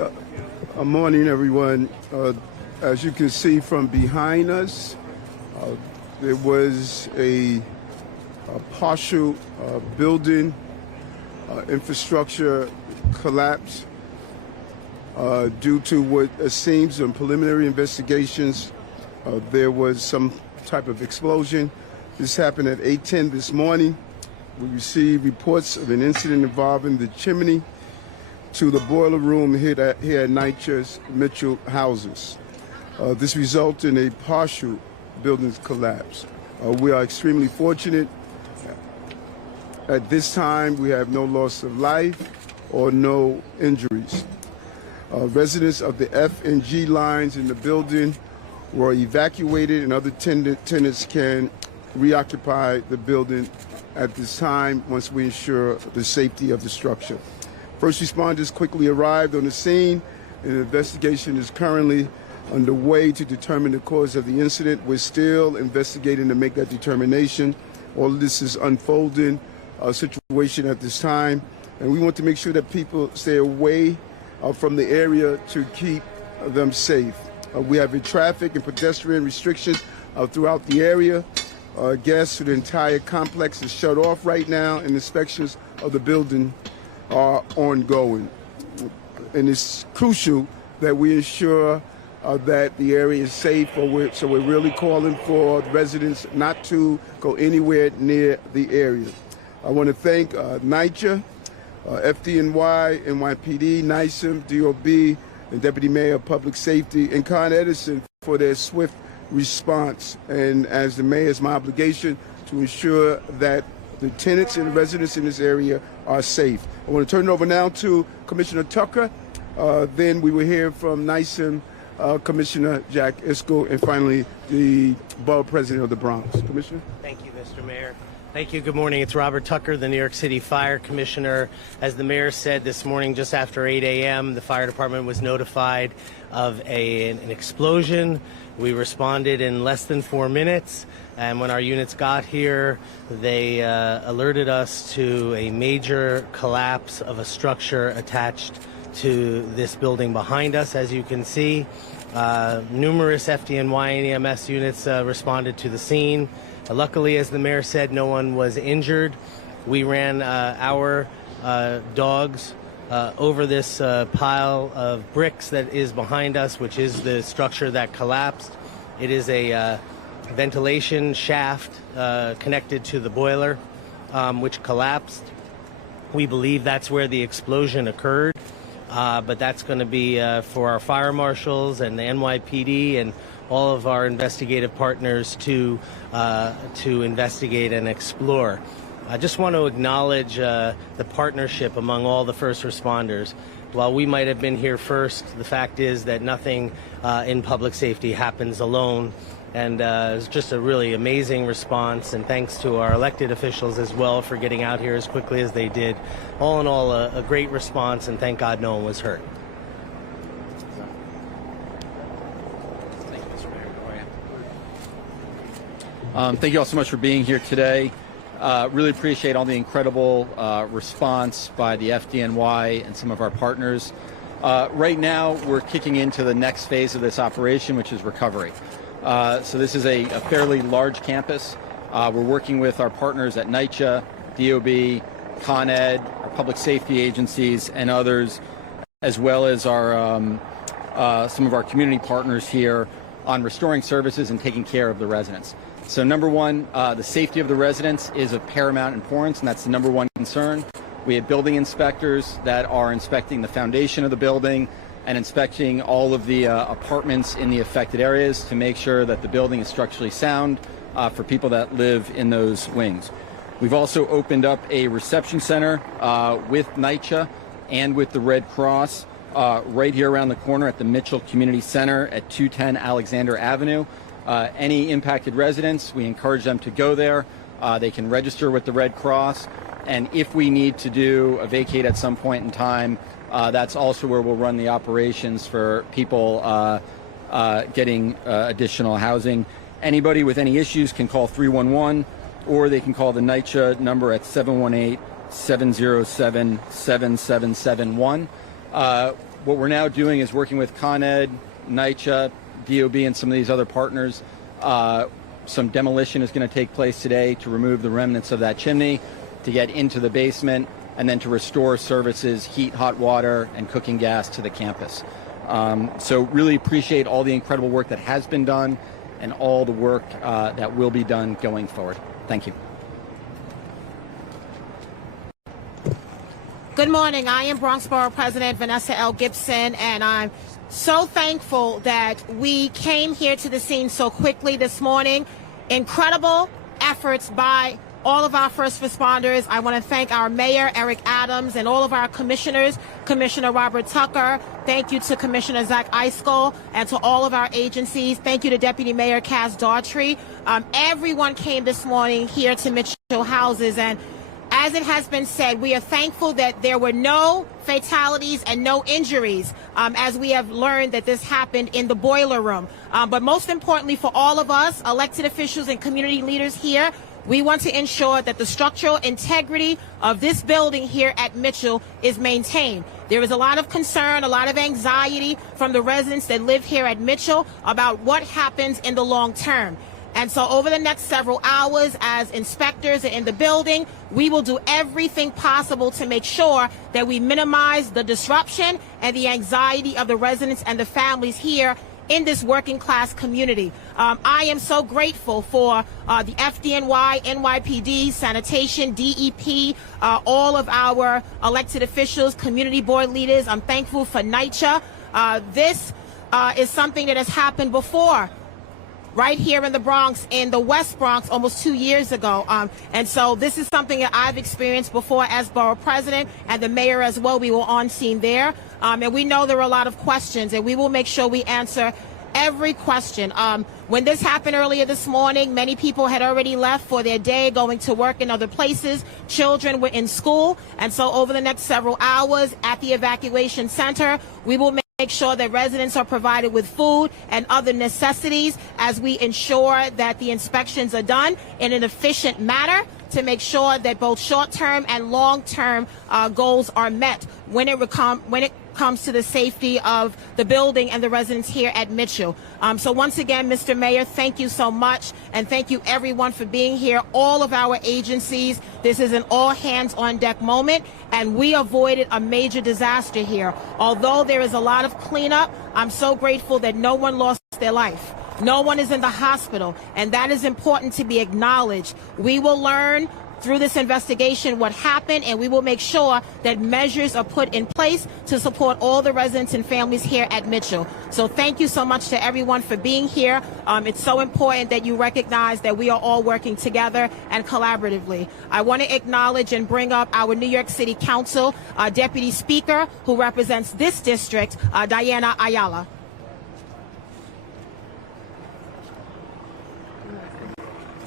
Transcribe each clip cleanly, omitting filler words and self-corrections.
Good morning, everyone. As you can see from behind us, there was a partial building infrastructure collapse due to what seems in preliminary investigations. There was some type of explosion. This happened at 8:10 this morning. We received reports of an incident involving the chimney to the boiler room here at NYCHA's Mitchell houses. This resulted in a partial building collapse. We are extremely fortunate. At this time, we have no loss of life or no injuries. Residents of the F and G lines in the building were evacuated, and other tenants can reoccupy the building at this time once we ensure the safety of the structure. First responders quickly arrived on the scene, and an investigation is currently underway to determine the cause of the incident. We're still investigating to make that determination. All of this is unfolding situation at this time, and we want to make sure that people stay away from the area to keep them safe. We have traffic and pedestrian restrictions throughout the area. Gas to the entire complex is shut off right now, and inspections of the building are ongoing. And it's crucial that we ensure that the area is safe, so we're really calling for residents not to go anywhere near the area. I want to thank NYCHA, FDNY, NYPD, NYSEM, DOB, and Deputy Mayor of Public Safety, and Con Edison for their swift response. And as the mayor, it's my obligation to ensure that the tenants and residents in this area are safe. I want to turn it over now to Commissioner Tucker. Then we will hear from NYSEM Commissioner Jack Iskel, and finally the Borough President of the Bronx. Commissioner? Thank you, Mr. Mayor. Thank you. Good morning. It's Robert Tucker, the New York City Fire Commissioner. As the mayor said this morning, just after 8 a.m., the fire department was notified of an explosion. We responded in less than 4 minutes, and when our units got here, they alerted us to a major collapse of a structure attached to this building behind us. As you can see, numerous FDNY and EMS units responded to the scene. Luckily, as the mayor said, no one was injured. We ran our dogs over this pile of bricks that is behind us, which is the structure that collapsed. It is a ventilation shaft connected to the boiler, which collapsed. We believe that's where the explosion occurred, but that's going to be for our fire marshals and the NYPD and all of our investigative partners to investigate and explore. I just want to acknowledge the partnership among all the first responders. While we might have been here first, the fact is that nothing in public safety happens alone. And it's just a really amazing response, and thanks to our elected officials as well for getting out here as quickly as they did. All in all, a great response, and thank God no one was hurt. Thank you, Mr. Mayor. How are you? Thank you all so much for being here today. Really appreciate all the incredible response by the FDNY and some of our partners. Right now, we're kicking into the next phase of this operation, which is recovery. So this is a fairly large campus. We're working with our partners at NYCHA, DOB, Con Ed, our public safety agencies, and others, as well as our some of our community partners here on restoring services and taking care of the residents. So number one, the safety of the residents is of paramount importance, and that's the number one concern. We have building inspectors that are inspecting the foundation of the building and inspecting all of the apartments in the affected areas to make sure that the building is structurally sound for people that live in those wings. We've also opened up a reception center with NYCHA and with the Red Cross right here around the corner at the Mitchell Community Center at 210 Alexander Avenue. Any impacted residents, we encourage them to go there. They can register with the Red Cross, and if we need to do a vacate at some point in time, that's also where we'll run the operations for people getting additional housing. Anybody with any issues can call 311, or they can call the NYCHA number at 718-707-7771. What we're now doing is working with Con Ed, NYCHA, DOB, and some of these other partners. Some demolition is going to take place today to remove the remnants of that chimney, to get into the basement, and then to restore services, heat, hot water, and cooking gas to the campus. So really appreciate all the incredible work that has been done and all the work that will be done going forward. Thank you. Good morning. I am Bronx Borough President Vanessa L. Gibson, and I'm so thankful that we came here to the scene so quickly this morning. Incredible efforts by all of our first responders. I want to thank our Mayor, Eric Adams, and all of our commissioners, Commissioner Robert Tucker. Thank you to Commissioner Zach Eiskell and to all of our agencies. Thank you to Deputy Mayor Cass Daughtry. Everyone came this morning here to Mitchell Houses, and as it has been said, we are thankful that there were no fatalities and no injuries, as we have learned that this happened in the boiler room. But most importantly for all of us, elected officials and community leaders here, we want to ensure that the structural integrity of this building here at Mitchell is maintained. There is a lot of concern, a lot of anxiety from the residents that live here at Mitchell about what happens in the long term. And so over the next several hours, as inspectors are in the building, we will do everything possible to make sure that we minimize the disruption and the anxiety of the residents and the families here in this working class community. I am so grateful for the FDNY, NYPD, sanitation, DEP, all of our elected officials, community board leaders. I'm thankful for NYCHA. This is something that has happened before, right here in the Bronx, in the West Bronx, almost 2 years ago. And so this is something that I've experienced before as borough president, and the mayor as well. We were on scene there. And we know there are a lot of questions, and we will make sure we answer every question. When this happened earlier this morning, many people had already left for their day, going to work in other places. Children were in school. And so over the next several hours at the evacuation center, we will make sure that residents are provided with food and other necessities as we ensure that the inspections are done in an efficient manner to make sure that both short-term and long-term goals are met when it comes to the safety of the building and the residents here at Mitchell. So once again, Mr. Mayor, thank you so much, and thank you everyone for being here, all of our agencies. This is an all-hands-on-deck moment, and we avoided a major disaster here. Although there is a lot of cleanup, I'm so grateful that no one lost their life. No one is in the hospital, and that is important to be acknowledged. We will learn through this investigation what happened, and we will make sure that measures are put in place to support all the residents and families here at Mitchell. So thank you so much to everyone for being here. It's so important that you recognize that we are all working together and collaboratively. I want to acknowledge and bring up our New York City Council Deputy Speaker, who represents this district, Diana Ayala.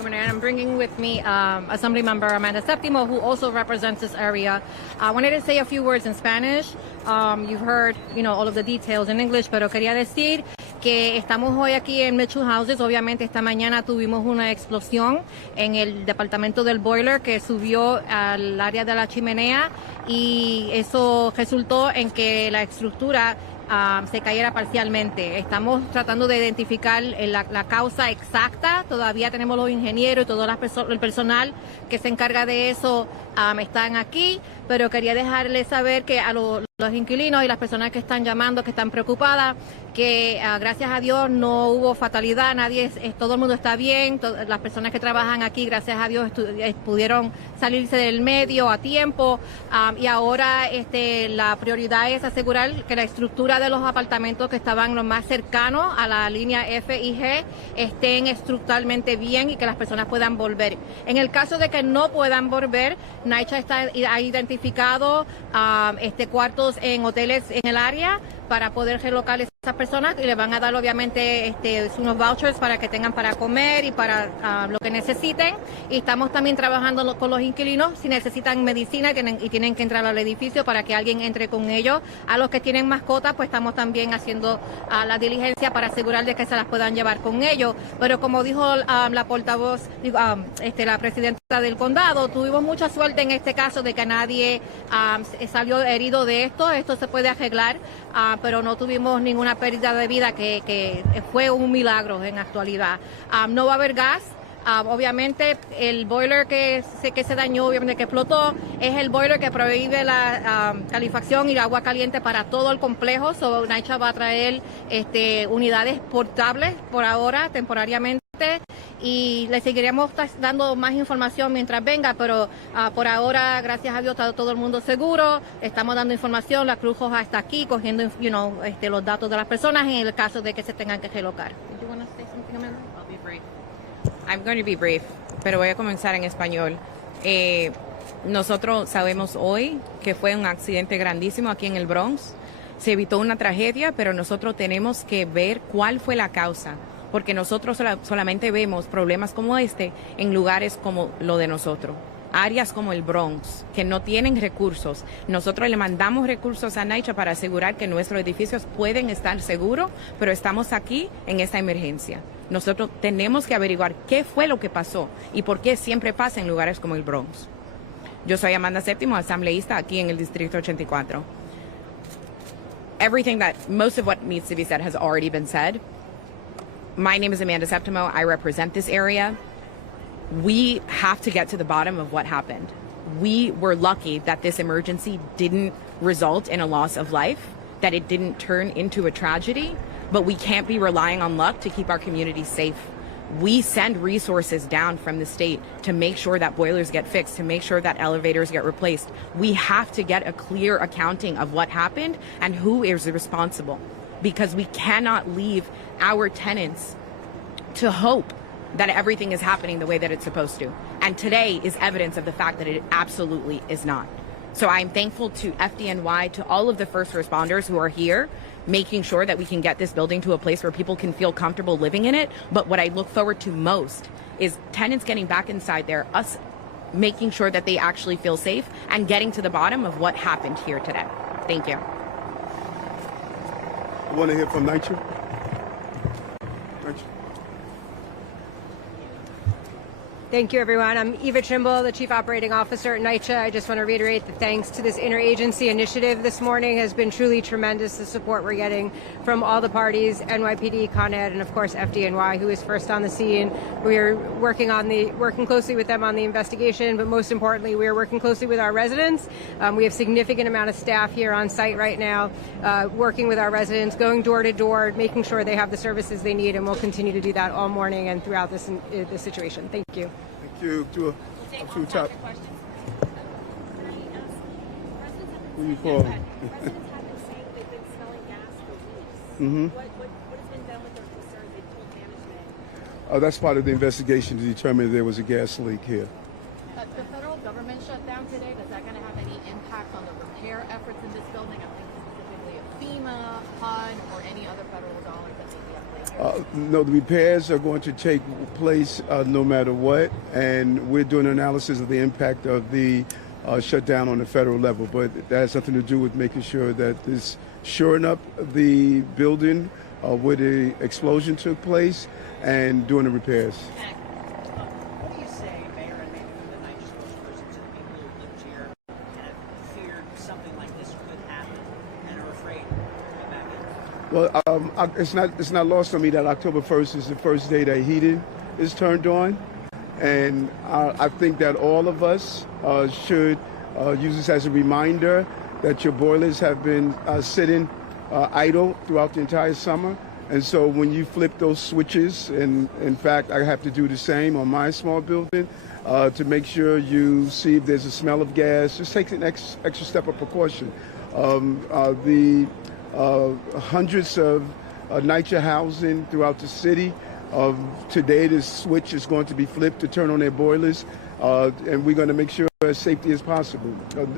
And I'm bringing with me Assemblymember Amanda Septimo, who also represents this area. I wanted to say a few words in Spanish. You've heard, all of the details in English, pero quería decir que estamos hoy aquí en Mitchell Houses. Obviamente esta mañana tuvimos una explosión en el departamento del boiler que subió al área de la chimenea, y eso resultó en que la estructura se cayera parcialmente. Estamos tratando de identificar la causa exacta. Todavía tenemos los ingenieros y todo el personal que se encarga de eso están aquí, pero quería dejarles saber que a los inquilinos y las personas que están llamando, que están preocupadas, que gracias a Dios no hubo fatalidad, todo el mundo está bien, las personas que trabajan aquí, gracias a Dios, pudieron salirse del medio a tiempo, y ahora la prioridad es asegurar que la estructura de los apartamentos que estaban lo más cercanos a la línea F y G estén estructuralmente bien y que las personas puedan volver. En el caso de que no puedan volver, NYCHA ha identificado cuartos en hoteles en el área para poder relocalizar esas personas y les van a dar obviamente unos vouchers para que tengan para comer y para lo que necesiten. Y estamos también trabajando con los inquilinos si necesitan medicina y tienen que entrar al edificio para que alguien entre con ellos. A los que tienen mascotas, pues estamos también haciendo la diligencia para asegurar de que se las puedan llevar con ellos. Pero como dijo la portavoz, la presidenta del condado, tuvimos mucha suerte en este caso de que nadie salió herido de esto. Esto se puede arreglar, pero no tuvimos ninguna pérdida de vida, que fue un milagro en actualidad. No va a haber gas. Obviamente el boiler que se dañó, obviamente que explotó, es el boiler que provee la calefacción y agua caliente para todo el complejo. So, NYCHA va a traer unidades portables por ahora, temporariamente, y le seguiremos dando más información mientras venga, pero por ahora, gracias a Dios, está todo el mundo seguro. Estamos dando información, la Cruz Roja está aquí cogiendo los datos de las personas en el caso de que se tengan que relocar. I'm going to be brief, pero voy a comenzar en español. Nosotros sabemos hoy que fue un accidente grandísimo aquí en el Bronx. Se evitó una tragedia, pero nosotros tenemos que ver cuál fue la causa, porque nosotros solamente vemos problemas como en lugares como lo de nosotros. Áreas como el Bronx, que no tienen recursos. Nosotros le mandamos recursos a NYCHA para asegurar que nuestros edificios pueden estar seguros, pero estamos aquí en esta emergencia. Nosotros tenemos que averiguar qué fue lo que pasó y por qué siempre pasa en lugares como el Bronx. Yo soy Amanda Séptimo, asambleísta aquí en el Distrito 84. Most of what needs to be said has already been said. My name is Amanda Septimo. I represent this area. We have to get to the bottom of what happened. We were lucky that this emergency didn't result in a loss of life, that it didn't turn into a tragedy, but we can't be relying on luck to keep our communities safe. We send resources down from the state to make sure that boilers get fixed, to make sure that elevators get replaced. We have to get a clear accounting of what happened and who is responsible, because we cannot leave our tenants to hope that everything is happening the way that it's supposed to. And today is evidence of the fact that it absolutely is not. So I'm thankful to FDNY, to all of the first responders who are here, making sure that we can get this building to a place where people can feel comfortable living in it. But what I look forward to most is tenants getting back inside there, us making sure that they actually feel safe, and getting to the bottom of what happened here today. Thank you. I want to hear from NYCHA. Thank you, everyone. I'm Eva Trimble, the Chief Operating Officer at NYCHA. I just want to reiterate that thanks to this interagency initiative this morning has been truly tremendous, the support we're getting from all the parties, NYPD, Con Ed, and of course FDNY, who is first on the scene. We are working closely with them on the investigation, but most importantly, we are working closely with our residents. We have significant amount of staff here on site right now, working with our residents, going door to door, making sure they have the services they need, and we'll continue to do that all morning and throughout this situation. Thank you. Thank you. To top. Who you call? Residents have been saying they've been smelling gas for weeks. What has been done with their concerns? They told management. That's part of the investigation to determine if there was a gas leak here. The federal government shut down today. Is that going to have any impact on the repair efforts in this building? I'm thinking specifically of FEMA, HUD, or any other federal dollars that may be at play here. No, the repairs are going to take place no matter what, and we're doing an analysis of the impact of the shutdown on the federal level. But that has nothing to do with making sure that this shoring up the building where the explosion took place and doing the repairs. What do you say, Mayor, and maybe the NYCHA spokesperson, to the people who lived here and have feared something like this could happen and are afraid to come back in? Well, it's not lost on me that October 1st is the first day that heating is turned on, and I think that all of us should use this as a reminder that your boilers have been sitting idle throughout the entire summer. And so when you flip those switches, and in fact, I have to do the same on my small building to make sure you see if there's a smell of gas, just take an extra step of precaution. The hundreds of NYCHA housing throughout the city, today this switch is going to be flipped to turn on their boilers, and we're going to make sure as safety as possible.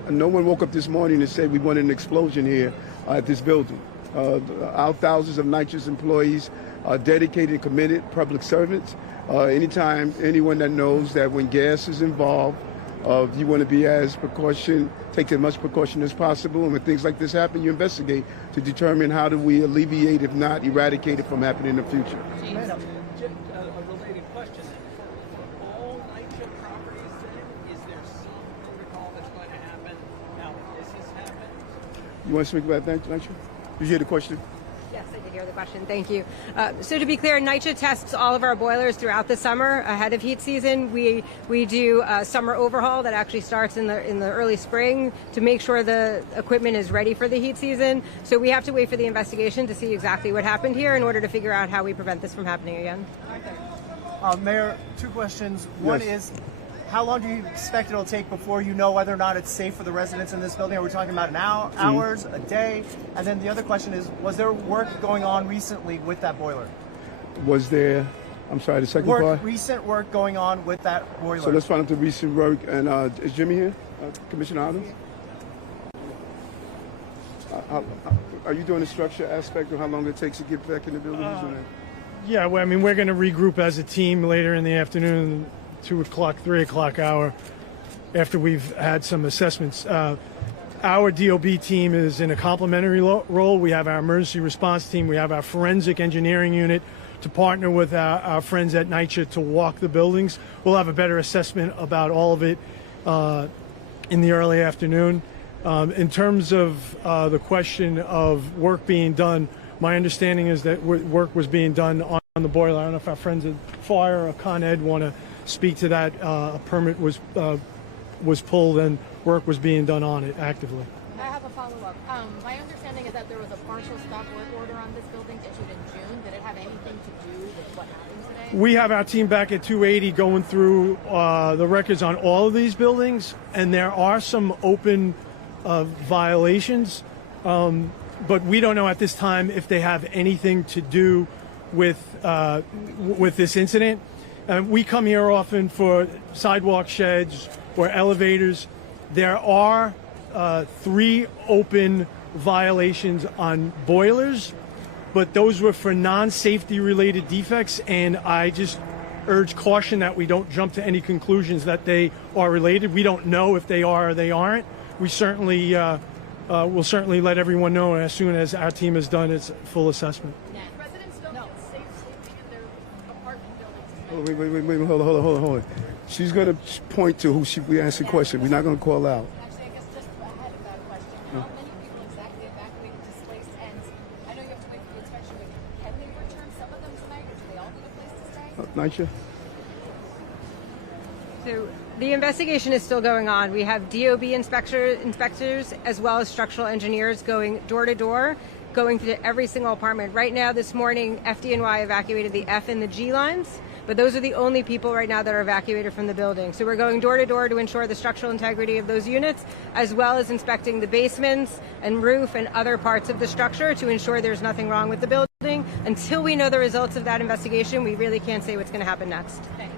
No one woke up this morning and said we wanted an explosion here at this building. Our thousands of NYCHA's employees are dedicated, committed public servants. Anytime anyone that knows that when gas is involved, you want to be take as much precaution as possible. And when things like this happen, you investigate to determine how do we alleviate, if not eradicate it from happening in the future. Madam, just a related question. For all NYCHA properties then, is there some protocol that's going to happen now that this has happened? You want to speak about that, NYCHA? Did you hear the question? Yes, I did hear the question. Thank you. So to be clear, NYCHA tests all of our boilers throughout the summer ahead of heat season. We do a summer overhaul that actually starts in the early spring to make sure the equipment is ready for the heat season. So we have to wait for the investigation to see exactly what happened here in order to figure out how we prevent this from happening again. Mayor, two questions. One is, how long do you expect it'll take before you know whether or not it's safe for the residents in this building? Are we talking about an hour, hours, a day? And then the other question is, was there work going on recently with that boiler? Was there, I'm sorry, the second part? Recent work going on with that boiler. So let's find out the recent work. And is Jimmy here? Commissioner Adams? Are you doing the structure aspect of how long it takes to get back in the building? Yeah, well, I mean, we're going to regroup as a team later in the afternoon, 2 o'clock, 3 o'clock hour, after we've had some assessments. Our DOB team is in a complementary role. We have our emergency response team. We have our forensic engineering unit to partner with our friends at NYCHA to walk the buildings. We'll have a better assessment about all of it in the early afternoon. In terms of the question of work being done, my understanding is that work was being done on the boiler. I don't know if our friends at Fire or Con Ed want to speak to that. A permit was pulled and work was being done on it actively. I have a follow-up. My understanding is that there was a partial stop work order on this building issued in June. Did it have anything to do with what happened today? We have our team back at 280 going through the records on all of these buildings, and there are some open violations, but we don't know at this time if they have anything to do with this incident. We come here often for sidewalk sheds or elevators. There are 3 open violations on boilers, but those were for non-safety related defects, and I just urge caution that we don't jump to any conclusions that they are related. We don't know if they are or they aren't. We certainly will certainly let everyone know as soon as our team has done its full assessment. Residents don't get safe sleeping in their apartment buildings. Wait, hold on. She's going to point to who we asked the question. We're not going to call out. Actually, I guess just ahead of that question, how many people exactly evacuated, displaced, and I know you have to wait for the inspection, but can they return some of them tonight, or do they all need a place to stay? NYCHA? So the investigation is still going on. We have DOB inspectors as well as structural engineers going door to door, going to every single apartment. Right now, this morning, FDNY evacuated the F and the G lines, but those are the only people right now that are evacuated from the building. So we're going door to door to ensure the structural integrity of those units, as well as inspecting the basements and roof and other parts of the structure to ensure there's nothing wrong with the building. Until we know the results of that investigation, we really can't say what's going to happen next. Thanks.